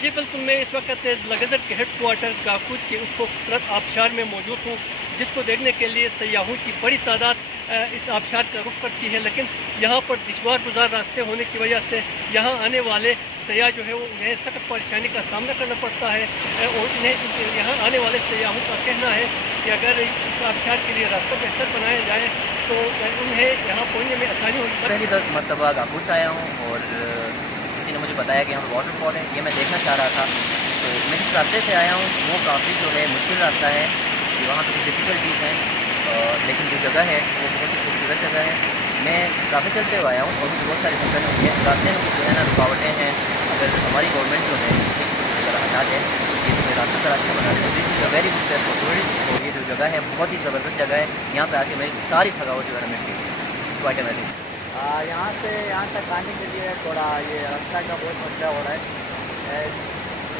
जी बिल्कुल, मैं इस वक्त लगदर के हेड क्वार्टर काकूद के उस खूबसूरत आबशार में मौजूद हूँ, जिसको देखने के लिए सयाहों की बड़ी तादाद इस आबशार का रुख करती है। लेकिन यहाँ पर दुश्वार गुजार रास्ते होने की वजह से यहाँ आने वाले सयाह जो है वो उन्हें सख्त परेशानी का सामना करना पड़ता है। और इन्हें यहाँ आने वाले सयाहों का कहना है कि अगर इस आबशार के लिए रास्ता बेहतर बनाया जाए तो उन्हें यहाँ पहुँचने में आसानी होगी। पहली 10 मरतबा काकूद आया हूँ और किसी ने मुझे बताया कि यहाँ वाटरफॉल है, ये मैं देखना चाह रहा था। तो मैं जिस रास्ते से आया हूँ वो काफ़ी जो है मुश्किल रास्ता है कि वहाँ पर डिफ़िकल्टीज़ हैं, लेकिन जो जगह है वो बहुत ही खूबसूरत जगह है। मैं काफ़ी चलते हुए आया हूँ और मुझे बहुत सारी दिक्कतें हुई हैं। रास्ते में जो है ना रुकावटें हैं, अगर हमारी गवर्नमेंट जो है इसकी तरह हटा दें तो ये जो है रास्ता का रास्ता बना दें। This is a very good place for tourist. और ये जो जगह है बहुत ही ज़बरदस्त जगह है। यहाँ पर आके मेरी सारी थकावट जो है ना मिट गई। Quite amazing. यहाँ से यहाँ तक आने के लिए थोड़ा ये रास्ता का बहुत मसला हो रहा है।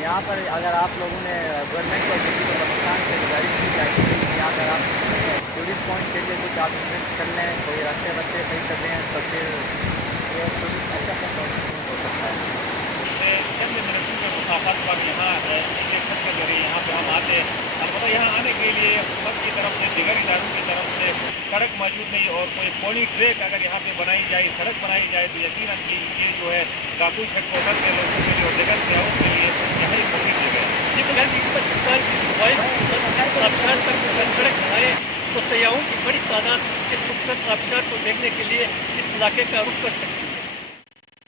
यहाँ पर अगर आप लोगों ने गवर्नमेंट को किसी को पाकिस्तान से गुजारिश की जाएगी कि यहाँ अगर आप टूरिस्ट पॉइंट के लिए कुछ आप इन्वेस्ट कर लें, कोई रास्ते वास्ते सही कर लें तो फिर ये टूरिस्ट अच्छा सा हो सकता है। चंद मिनटों के मुसाफत पर यहाँ इंजेक्शन के जरिए यहाँ पे हम आते हैं। अलबत्ता यहाँ आने के लिए हुकूमत की तरफ से, दिगर इदारों की तरफ से सड़क मौजूद नहीं और कोई पॉली ट्रैक अगर यहाँ पे बनाई जाए, सड़क बनाई जाए तो यकीनन कि ये जो है काकूद हेडक्वार्टर के लोगों के लिए और दिगर शहरों के लिए यहाँ एक मुफीद जगह है। जी बगैर पाकिस्तान की आबशार तक सड़क बनाए तो सयाहों की बड़ी तादाद इस खूबसूरत आबशार को देखने के लिए इस इलाके का रुख कर सकती है।